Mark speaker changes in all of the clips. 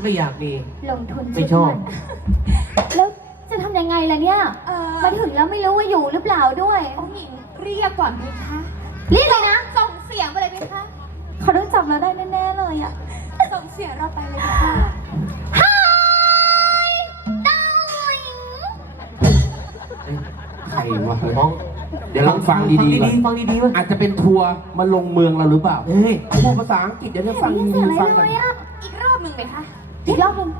Speaker 1: ไม่อยากมี
Speaker 2: ลงทุน
Speaker 1: ไม่ชอบ
Speaker 2: แล้วจะทำยังไงล่ะเนี่ยมาถึงแล้วไม่รู้ว่าอยู่หรือเปล่าด้วย
Speaker 3: องค์หญิงเรียกก่อนไหมคะ
Speaker 2: เรียกเลยนะ
Speaker 3: ส่งเสียงไปเลยไหมคะ
Speaker 2: เขาต้องจับเราได้แน่ๆเลยอ่ะ
Speaker 3: ส่งเสียงเราไปเลยค่ะ
Speaker 2: Hi darling
Speaker 4: ใครวะ
Speaker 1: มอง
Speaker 4: เดี๋ยวลองฟังดีๆก่อน
Speaker 1: ฟังดีๆว่า
Speaker 4: อาจจะเป็นทัวร์มาลงเมืองเราหรือเปล่า
Speaker 1: เฮ้ย
Speaker 4: พูดภาษาอังกฤษเดี๋ยวจะฟัง
Speaker 2: นี่
Speaker 4: ดี
Speaker 2: เสียง
Speaker 4: ๆ
Speaker 2: อะไร
Speaker 4: ฟัง
Speaker 2: เล
Speaker 4: กัน
Speaker 2: ยอ่ะ
Speaker 3: อีกรอบหนึ่งไหมคะ
Speaker 2: อีกรอบหนึ่ง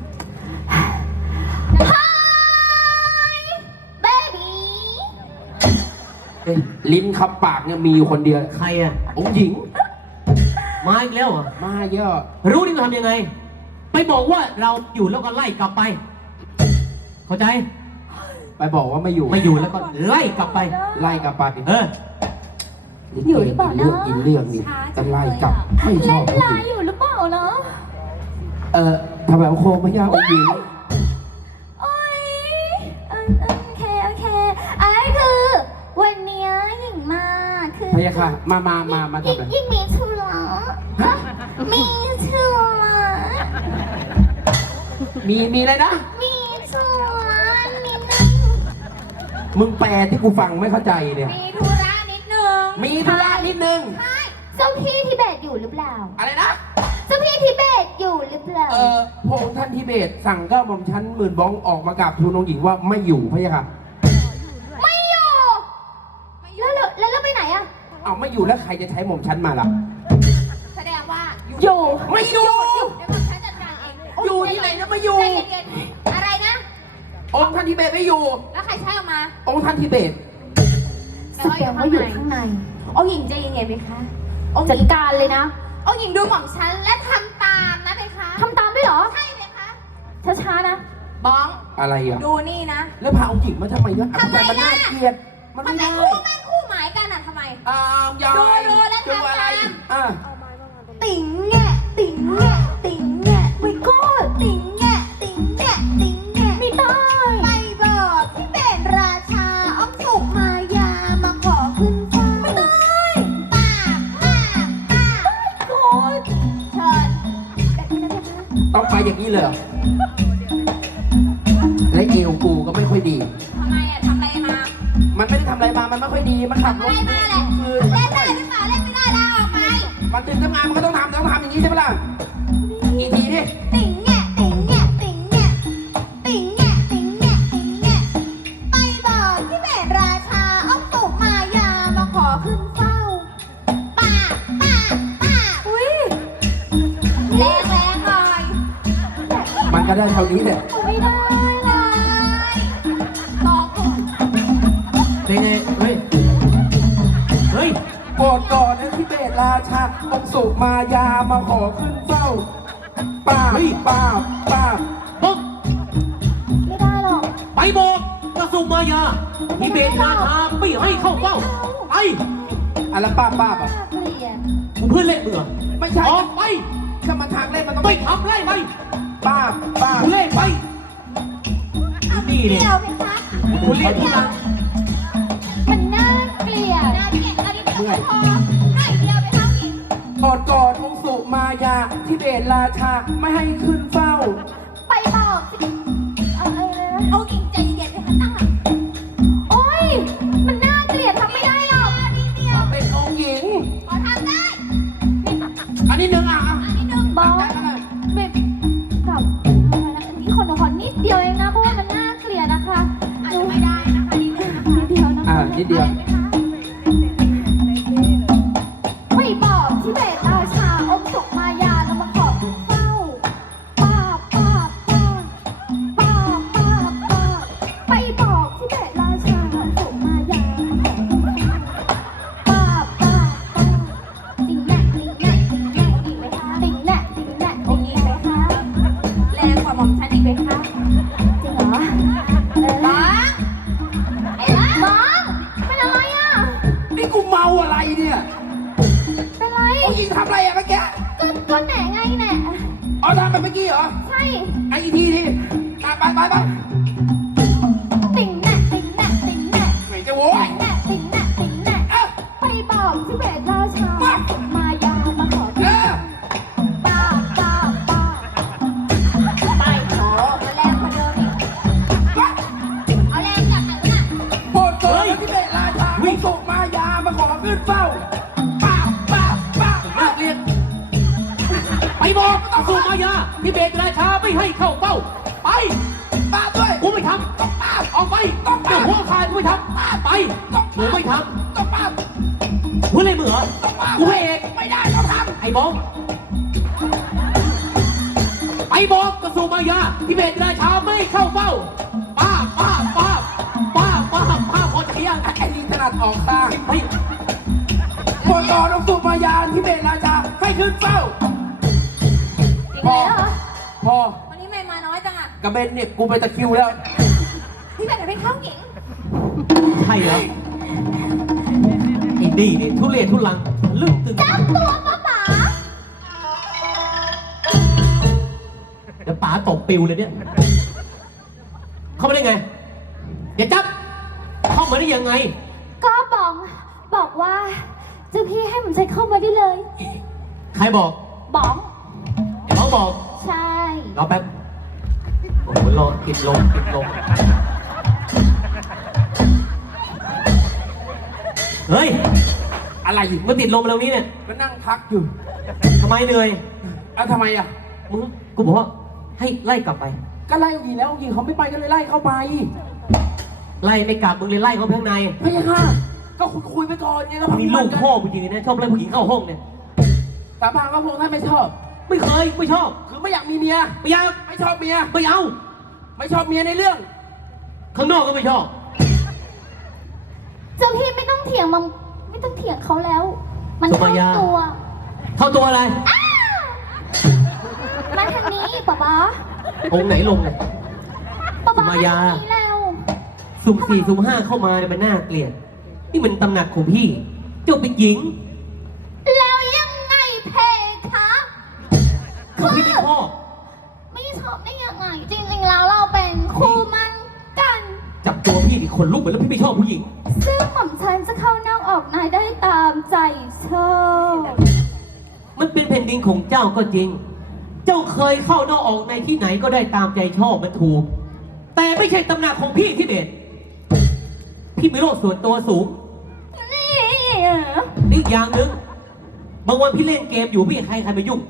Speaker 2: Hi baby
Speaker 4: เฮ้ยลิ้นคับปากเนี่ยมีอยู่คนเดียว
Speaker 1: ใครอ่ะ
Speaker 4: องค์หญิง
Speaker 1: มาอีกแล้วเหรอ
Speaker 4: มาเยอะ
Speaker 1: รู้นี่จะทำยังไง ไปบอกว่าเราอยู่แล้วก็ไล่กลับไป เข้าใจ
Speaker 4: ไปบอกว่าไม่อยู่
Speaker 1: ไม่อยู่แล้วก็ไล่กลับไป
Speaker 4: ไล่กลับไป
Speaker 1: เออ
Speaker 2: อยู่หรือเปล่านะ
Speaker 4: กินเรื่องนี่จะไล่กลับไม่ช
Speaker 2: เล่
Speaker 4: อบ
Speaker 2: นไลน์อยู่หรือเปล่าเนาะ
Speaker 4: ทำแบบโคมไม่ยากองค์หญิง
Speaker 2: โอ๊ยโอเคอะไรคือวันเนี้ยหญิงมาคือ
Speaker 4: พะยะค่ะ มาทำอะไร
Speaker 2: หญิงมีธุระมีธุระ
Speaker 4: มีอะไรนะ
Speaker 2: มีธุระมีนั่น
Speaker 4: มึงแปลที่กูฟังไม่เข้าใจเนี่ย
Speaker 3: มีธุระนิดนึง
Speaker 4: มีธุระนิดนึง
Speaker 2: เจ้าพี่ทิเบตอยู่หรือเปล่า
Speaker 4: อะไรนะ
Speaker 2: เจ้าพี่ทิเบตอยู่หรือเปล่า
Speaker 4: พระองค์ท่านทิเบตสั่งก็หม่อมชั้นหมื่นบ้องออกมากราบทูลองค์หญิงว่าไม่อยู่พะยะค่ะ
Speaker 2: ไม่อยู่แล้วเราไปไหนอะ
Speaker 4: เอาไม่อยู่แล้วใครจะใช้หม่อมชั้นมาล่ะ
Speaker 3: แสดงว่า
Speaker 2: อยู่
Speaker 4: ไม่อยู่
Speaker 3: เดี๋ยวผมฉันจัดการเอง
Speaker 4: อยู่ที่ไหนนะไม่อยู่
Speaker 3: ใจเย็นๆอะไรนะ
Speaker 4: องค์ท่านทิเบตไม่อยู่
Speaker 3: แล้วใครใช้ออกมา
Speaker 4: องค์ท่านทิเบต
Speaker 2: แสดงว่าอยู่ข้างใน
Speaker 3: องค์หญิงใจเย็นๆไหมคะองค์ห
Speaker 2: จัด
Speaker 3: ญิง
Speaker 2: การเลยนะ
Speaker 3: องค์หญิงดูหม่อมฉันและทำตามนะไหมคะ
Speaker 2: ทำตามด้วยเหรอ
Speaker 3: ใช่ไหมคะ
Speaker 2: ช้าๆนะ
Speaker 3: บ้อง
Speaker 4: อะไรอ่ะ
Speaker 3: ดูนี่นะ
Speaker 4: แล้วพาองค์หญิงมาทำไมเนี่ย
Speaker 3: ทำไม
Speaker 4: มันน่า
Speaker 3: ล่ะ
Speaker 4: เกลียด มัน
Speaker 3: มัน
Speaker 4: ไม่
Speaker 3: เป็น
Speaker 4: ได้
Speaker 3: คู่มั่นคู่หมายกันอ่ะทำไม
Speaker 4: ยาย
Speaker 3: ดูแล้ว
Speaker 4: ดู
Speaker 3: ทำ
Speaker 4: อะไร
Speaker 3: ตาม
Speaker 4: อ่ะ
Speaker 3: ติ๋งแงะติ๋งแงะติ๋งแงะไม่ก็ติ๋งแงะติ๋งแงะติ๋งแงะ
Speaker 2: ไม่ได้
Speaker 3: ไปบอกที่เป็นราชาอ้อมสุกมายามาขอขึ้นเฝ้าไม่ได้ป้า
Speaker 2: โกรธ
Speaker 3: เชิญแบบนี้นะเพคะ
Speaker 4: ต้องไปอย่างนี้เลยเหรอและเอวกูก็ไม่ค่อยดี
Speaker 3: ทำไมอ่ะทำอะไรมา
Speaker 4: มันไม่ได้ทำอะไรมา มันไม่ค่อยดี มันขับ
Speaker 3: ทำ
Speaker 4: ร
Speaker 3: อะไร
Speaker 4: ถ
Speaker 3: มาแหละ
Speaker 4: คือ
Speaker 3: เล่นได้หรือเปล่าเล่นไม่ได้ลาออกไป
Speaker 4: มันถึงทำงานมันก็ต้องทำอย่างนี้ใช่ไหมล่ะกี่ทีดิ
Speaker 3: ติ๋งแงะติ๋งแงะติ๋งแงะติ๋งแงะติ๋งแงะติ๋งแงะไปบอกที่เป็นราชาอ้อมสุกมายามาขอขึ้นเฝ้าป้าอุ้ยแรงหน่อย
Speaker 4: มันก็ได้เท่านี้แหละ
Speaker 2: ไม่ได้เลย
Speaker 3: บอกก่อน
Speaker 1: เป็นไง เฮ้ย เฮ้ย
Speaker 4: โกรธก่อนนะที่เบตราชาองค์สุมายามาขอขึ้นเฝ้า ป้า
Speaker 1: เฮ้ย
Speaker 4: ป้า
Speaker 1: ปุ๊บ
Speaker 2: ไม่ได้หรอก
Speaker 1: ไปบอกกระสุมายาที่เบตราชาไม่ให้เข้าเฝ้าไป
Speaker 4: อะไรป้าป่ะ
Speaker 2: น่าเกลียด
Speaker 1: กูเพื่อนเล่นเบื่อ
Speaker 4: ไม่ใช่
Speaker 1: ออกไป
Speaker 4: ถ้ามันทางเล่นมันต้อง
Speaker 1: ไม่ทำไล่ไป
Speaker 4: ป้า
Speaker 1: กูเล่นไป นี่เนี่ย
Speaker 3: เดียวเพคะ
Speaker 1: กูเรียกที่มา
Speaker 2: มันน่าเกลียด
Speaker 3: นาเกลียดอันนี้เดียวไม่พอหน่อยเดียวไปเท่าอีก
Speaker 4: โกรธก่อนองค์สุมายาที่เบตราชาไม่ให้ขึ้นเฝ้า
Speaker 2: ไปบอกสิอะไรนะ
Speaker 3: เอาหญิงใจเย็นๆเพคะตั้งหลัก
Speaker 2: โอ๊ย มันน่าเกลียดทำไม่ได้หรอก
Speaker 3: นิดเดียว
Speaker 4: เป็นองค์หญิง
Speaker 3: ขอทำได้
Speaker 4: อันนี้หนึ่งอ่ะ
Speaker 3: อันนี้หนึ่ง
Speaker 2: บอสแบบกับอันนี้ขอนิดเดียวเองนะเพราะว่ามันน่าเกลียดนะคะ
Speaker 3: อาจจะไม่ได้นะคะนิดนึงนะคะ
Speaker 2: นิดเดียวนะคะ
Speaker 4: นิดเดียว
Speaker 2: ไม่บอกที่เบตราชาองค์สุกมายาแล้วมาขอขึ้นเฝ้าป้าไปบอกที่เบตราชาองค์สุกมายามาขอขึ้นเฝ้าติ่งแหนกติ่งแหนกติ่งแหนกติ่งไหมคะติ่งแหนกติ่งแหนกติ่งไหมคะ
Speaker 3: แรงกว่าหม่อมฉันอีกไหมคะ
Speaker 2: จริงเหรอ
Speaker 3: บ้าไอ้บ้าม
Speaker 2: องเป็นอะไรอ่ะ
Speaker 4: นี่กูเมาอะไรเนี่ย
Speaker 2: เป็นไร
Speaker 4: องค์หญิงทำอะไรอะเมื่อกี้
Speaker 2: ก็แหนไงแหน
Speaker 4: เอาทำไปเมื่อกี้เหรอ
Speaker 2: ใช่
Speaker 4: ไอ้อีกทีทีไป
Speaker 2: ติ่งแหนติ่งแหนติ่งแหน
Speaker 4: ไม่จะโว้ย
Speaker 2: ติ่งแหนติ่งแหน
Speaker 4: เอ้า
Speaker 2: ไปบอกที่เบตราชามายามาขอ
Speaker 4: เอ
Speaker 2: ขึ้น
Speaker 4: อ
Speaker 2: ป้า
Speaker 4: ขึ้นเฝ้าป้าบป้าบป้าบ
Speaker 1: นักเรียนไปบอกสุมายาพี่เบศราชาไม่ให้เข้าเฝ้าไป
Speaker 4: ป้าบด้วย
Speaker 1: กูไม่ทำต้องป้าบออกไปเดี๋ยวหัวขาดกูไม่ทำไปกูไม่ท
Speaker 4: ต้องป้าบ
Speaker 1: ำกูเลยมึงเหรอกูให้เอก
Speaker 4: ไม่ได้ต้องท
Speaker 1: ไอ้บอมไปบอกกระทรวงมายาพี่เบศราชาไม่เข้าเฝ้าป้าพอเที่ยง
Speaker 4: ำไอ้นี่ถนัดออกข้าง
Speaker 1: เฮ้ย
Speaker 4: บนต่อต้องสุมายาที่เบตราชาให้ขึ้นเฝ้า
Speaker 3: จริงเลยเหรอ
Speaker 4: พอ
Speaker 3: วันนี้ไม่มาน้อยจังอ่ะ
Speaker 4: กระเบนเนี่ยกูไปตะคริวแล้ว
Speaker 3: พี่แบบจะไปเข้าหญิง
Speaker 1: ใช่แล้วไอ้ดีนี่ทุเรศทุลังลึกตึง
Speaker 3: จับตัวป้าป๋า
Speaker 1: เดี๋ยวป๋าตบปิวเลยเนี่ย เข้ามาได้ไง เดี๋ยวจับ เข้ามาได้ยังไง
Speaker 2: ก็บอกว่าเจ้าพี่ให้ผมใช้เข้ามาได้เลย
Speaker 1: ใครบอก
Speaker 2: บอก
Speaker 1: เดี๋ยวน้องบอก
Speaker 2: ใช่
Speaker 1: รอแป๊บ โอ้โหรอติดลมเฮ้ย
Speaker 4: อะไรอยู่
Speaker 1: มันติดลมแล้วนี้เนี่ย
Speaker 4: ก็นั่งพักอยู่
Speaker 1: ทำไมเหนื่อย
Speaker 4: เอาทำไมอ่ะ
Speaker 1: มึง กูบอกว่าให้ไล่กลับไป
Speaker 4: ก็ไล่องค์หญิงแล้วองค์หญิงเขาไม่ไปก็เลยไล่เข้าไป
Speaker 1: ไล่ไม่กลับ มึงเลยไล่เขาไปข้างใน
Speaker 4: ไม่ใช่ค่ะ ก็คุยไปก่อนไงก็
Speaker 1: มีลูกพ่อผู้หญิงนะชอบไล่ผู้หญิงเข้าห้องเนี่ย
Speaker 4: สาบานว่าพระองค์ท่านไม่ชอบ
Speaker 1: ไม่เคย ไม่ชอบ
Speaker 4: คือไม่อยากมีเมีย
Speaker 1: ไม่อยาก
Speaker 4: ไม่ชอบเมีย
Speaker 1: ไม่เอา
Speaker 4: ไม่ชอบเมียในเรื่อง
Speaker 1: ข้างนอกก็ไม่ชอบ
Speaker 2: เจ้าพี่ไม่ต้องเถียงมันไม่ต้องเถียงเขาแล้ว มัน
Speaker 1: สุ
Speaker 2: เข้าม
Speaker 1: ายา
Speaker 2: ตัว
Speaker 1: เข้าตัวอะไร
Speaker 2: มาทางนี้ป๊าป๊า
Speaker 1: องค์ไหนลงเนี่ย
Speaker 2: ป๊าป๊า
Speaker 1: สุมายา
Speaker 2: ทางนี้แล้ว
Speaker 1: สุ่มสี่สุ่มห้าเข้ามาเนี่ยมันน่าเกลียด นี่มันตำหนักของพี่ เจ้าเป็นหญิง
Speaker 2: แล้วยังไงเพคะ
Speaker 1: คือพี่ไม่ชอบ
Speaker 2: ไม่ชอบได้ยังไง จริงๆแล้วเราเป็นคู่มั่นกัน
Speaker 1: จับตัวพี่ดิคนลุกเหมือนแล้วพี่ไม่ชอบผู้หญิง
Speaker 2: ซึ่งหม่อมฉันจะเข้านอกออกในได้ตามใจชอบ
Speaker 1: มันเป็นแผ่นดินของเจ้าก็จริง เจ้าเคยเข้านอกออกในที่ไหนก็ได้ตามใจชอบมันถูก แต่ไม่ใช่ตำหนักของพี่ที่เด็ด พี่มีโลกส่วนตัวสูง
Speaker 2: นี่
Speaker 1: อีกอย่างหนึ่งบางวันพี่เล่นเกมอยู่พี่ใครมายุ่ง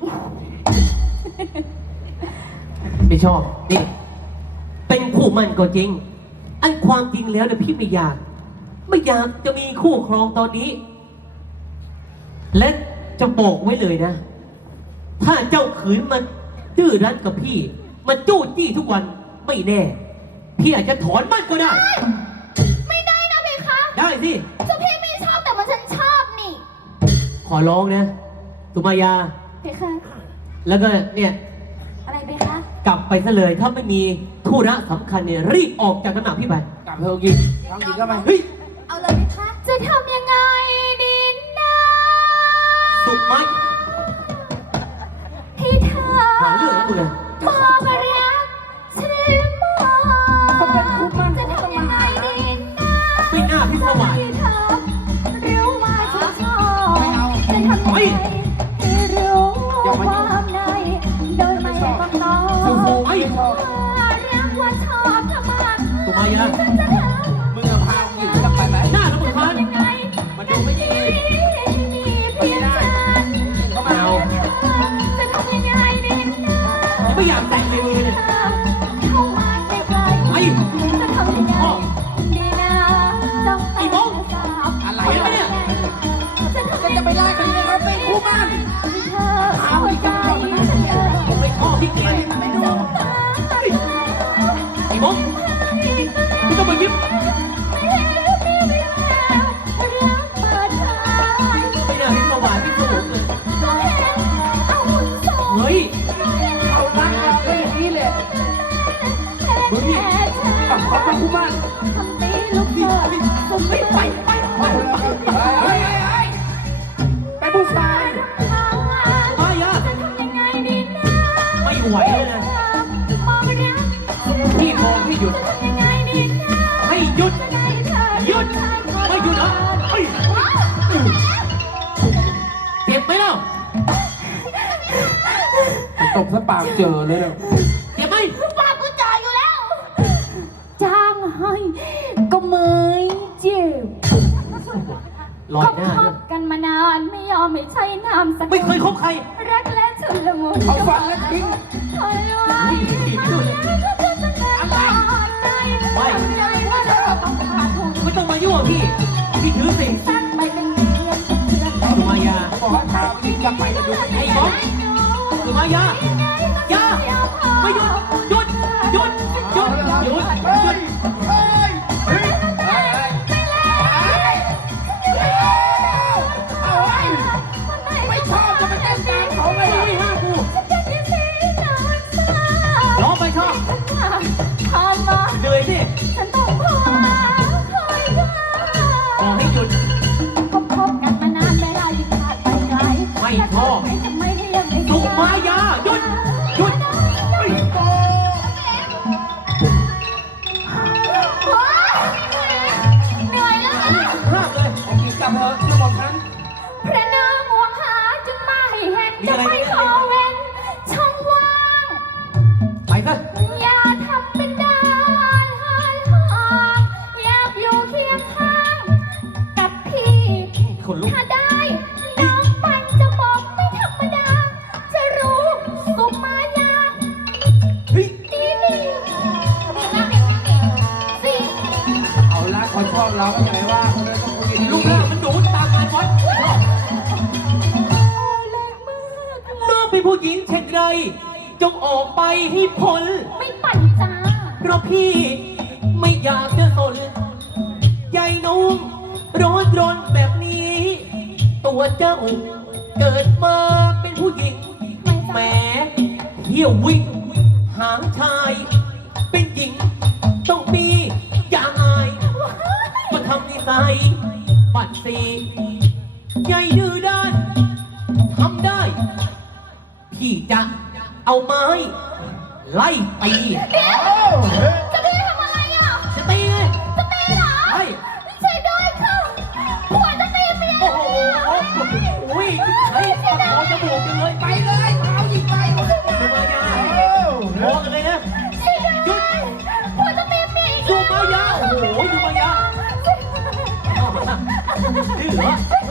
Speaker 1: ไม่ชอบ นี่ เป็นคู่มันก็จริง อันความจริงแล้วเนี่ยพี่ไม่อยาก ไม่อยากจะมีคู่ครองตอนนี้ และจะบอกไว้เลยนะ ถ้าเจ้าขืนมันดื้อรั้นกับพี่ มันจู้จี้ทุกวันไม่แน่ พี่อาจจะถอนมันก็ได้
Speaker 2: ไม่ได้นะเพคะ
Speaker 1: ได้สิ
Speaker 2: เจ้าพี่ไม่ชอบแต่มันฉันชอบนี่
Speaker 1: ขอร้องนะสุมายา
Speaker 2: เพคะ
Speaker 1: แล้วก็เนี่ย
Speaker 2: อะไรเพคะ
Speaker 1: กลับไปซะเลย ถ้าไม่มีธุระสำคัญเนี่ยรีบออกจากตำหนักพี่ไป
Speaker 4: กลับเถอะองค์หญิงองค์หญิงก็ไป
Speaker 1: เฮ้ย
Speaker 3: เอาเลยไหมคะ
Speaker 2: จะทำยังไงดีนะ
Speaker 1: สุกไหม
Speaker 2: ที่เธอ
Speaker 1: หาเรื่องแล้วมึงเลย
Speaker 2: บอกรักฉันมา
Speaker 4: เขาเป็นคู่มั่น
Speaker 2: จะทำยังไงดีนะ
Speaker 1: ไม่น่าพิศวาส
Speaker 2: ที่เธอรู้ว่าฉันชอบจะทำยังไงให้รู้ความในโดยไม่ต้องตอบ
Speaker 1: ไอ้
Speaker 2: รักว่าชอบทำไม
Speaker 1: สุมายา
Speaker 2: จะทำ
Speaker 4: มึงเอาพาองค์หญิงกลับไปไหม
Speaker 1: หน้าสมุนไพร
Speaker 2: ยังไง
Speaker 4: มันดูไม่ดี
Speaker 2: มีเพียงฉัน
Speaker 4: เขาไม่เอา
Speaker 2: จะทำยังไงดีนะ
Speaker 1: ไม่อยากแต่งเลยมึงเนี่ย
Speaker 2: เข้ามาใกล้ๆ
Speaker 1: ไอ้
Speaker 2: จะทำยังไงดีนะต้อง
Speaker 1: ไอ้บง
Speaker 4: อะไร
Speaker 1: เห็นไหม
Speaker 4: อะ
Speaker 1: เนี่ย
Speaker 2: จะทำ
Speaker 4: ก็
Speaker 2: ยังไง
Speaker 4: จะไปไล่กันเลยเขาเป็นคู่มั่น
Speaker 2: เธอหัวใจฉันเธอ
Speaker 1: ผมไม่ชอบพี่เกลียด
Speaker 4: ไม่ดู
Speaker 1: ไอ้บงไม่ต้องมายิ้มไม่น่าพิศวาสที่สุดเลยเฮ้ย
Speaker 4: เอารักเราก็อย่างนี้แหละ
Speaker 1: มึงนี่
Speaker 4: เขาเป็นคู่มั่น
Speaker 2: ทำตีลูกเธอสม
Speaker 1: ไปไปไปไป
Speaker 4: เฮ้ยเป็นผู้ชาย
Speaker 1: มายา
Speaker 2: ยังไงดีนะ
Speaker 1: ไม่ไหวเลยนะ
Speaker 2: มองรัก
Speaker 1: พี่มองให้หยุด
Speaker 2: ยังไงดีนะ
Speaker 1: ให้หยุด หยุด ไม่หยุดเหรอเฮ้ยเจ็บไหมเล่า
Speaker 4: ตบซะปากเจอเลยเนาะ
Speaker 1: เจ็บไหม
Speaker 2: ปากกูจ่ายอยู่แล้ว จ้างให้ก็ไม่เจ็บ
Speaker 1: ลอยหน้าด้วย
Speaker 2: กันมานานไม่ยอมไม่ใช่นามสกุล
Speaker 1: ไม่เคยคบใคร
Speaker 2: รักและชุลมุน
Speaker 4: เขาฟังแล้วทิ้ง
Speaker 2: คอยไว้ไม่ใจว่าเราต้องขาดทุน
Speaker 1: ไม่ต้องมายุ่งกับพี่ พี่ถือสิ่ง
Speaker 2: สั้นไปเป็นเดือนเป็นเดือน
Speaker 1: สุมายา
Speaker 4: บอกว่าถามทิ้งจะไปจะดูไม่
Speaker 1: ไอ้
Speaker 4: ได้
Speaker 1: บ๊อบสุมายา ยา ไม่หยุด หยุด หยุด หยุด หยุด
Speaker 4: เฮ้ยเฮ้ยเฮ้ยเฮ้ยเอาไว้ไม่ชอบจะไปเต้นตามเขาไม่ได้ห้ามกู
Speaker 1: ร้องไปชอบ
Speaker 2: ทำมา
Speaker 1: เหนื่อยสิ
Speaker 2: ฉันต้องคอยดู
Speaker 1: บอกให้หยุด
Speaker 2: คบกันมานานเวลายิ่งผ่านไปไกล
Speaker 1: ไม่ชอบ
Speaker 2: ทำไมไม่ยังไม่
Speaker 1: สุมายา หยุด หยุด
Speaker 4: เฮ้ยโต
Speaker 2: เหนื่อยแล้วนะ
Speaker 1: ห้ามเลย
Speaker 4: เอาอีกจับเถอะเรื่องของฉัน
Speaker 2: พระนามห่วงหาจึงไม่เห็นจะไม่ขอเว้นช่องว่าง
Speaker 1: ไปซะ
Speaker 2: อย่าทำเป็นได้หายห่างอยากอยู่เคียงข้างกับพี่
Speaker 1: คนลุก
Speaker 2: ถ้าได้น้องปันจะบอกไม่ธรรมดา จะรู้สุมายา
Speaker 1: เฮ้ย
Speaker 2: ดีดีสิ
Speaker 4: เอาละคนชอบเราก็อย่าไปว่าเขาเลยต้องคุยกัน
Speaker 1: ลูก
Speaker 4: ดี
Speaker 1: หน้ามันหนูตามงานวัด
Speaker 2: โอ้เล็กมาก
Speaker 1: น้องเป็นผู้หญิงเช่นไร จงออกไปให้พ้น
Speaker 2: ไม่ปั่นจ้า
Speaker 1: เพราะพี่ไม่อยากจะสนใจนุ่มร้อนรนแบบนี้ ตัวเจ้าเกิดมาเป็นผู้หญิง
Speaker 2: ไม่
Speaker 1: แหม
Speaker 2: จ้า
Speaker 1: เที่ยววิ่ง หางชาย เป็นหญิง ต้องมีอย่างอายมาทำนิสัยบัดสีใหญ่ดื้อด้านทำได้ พี่จะเอาไม้ ไล่ตี
Speaker 2: จะพี่ทำอะไรอ่ะ
Speaker 1: จะตีไง
Speaker 2: จะตีเหรอ
Speaker 1: ใช่
Speaker 2: ช่วยด้วยค่ะผัวจะตีเมีย
Speaker 1: โอ้โหโอ้ยใช้ปากคอจมูกจังเลย
Speaker 4: ไปเลยเอาอีกไปเอาอีก
Speaker 1: สุมายา
Speaker 4: เออ
Speaker 1: พอกันเลยนะ
Speaker 2: ช่วยด้วยผัวจะตีเมียอีก
Speaker 1: สุมายา โอ้โหสุมายาดื้อเหรอ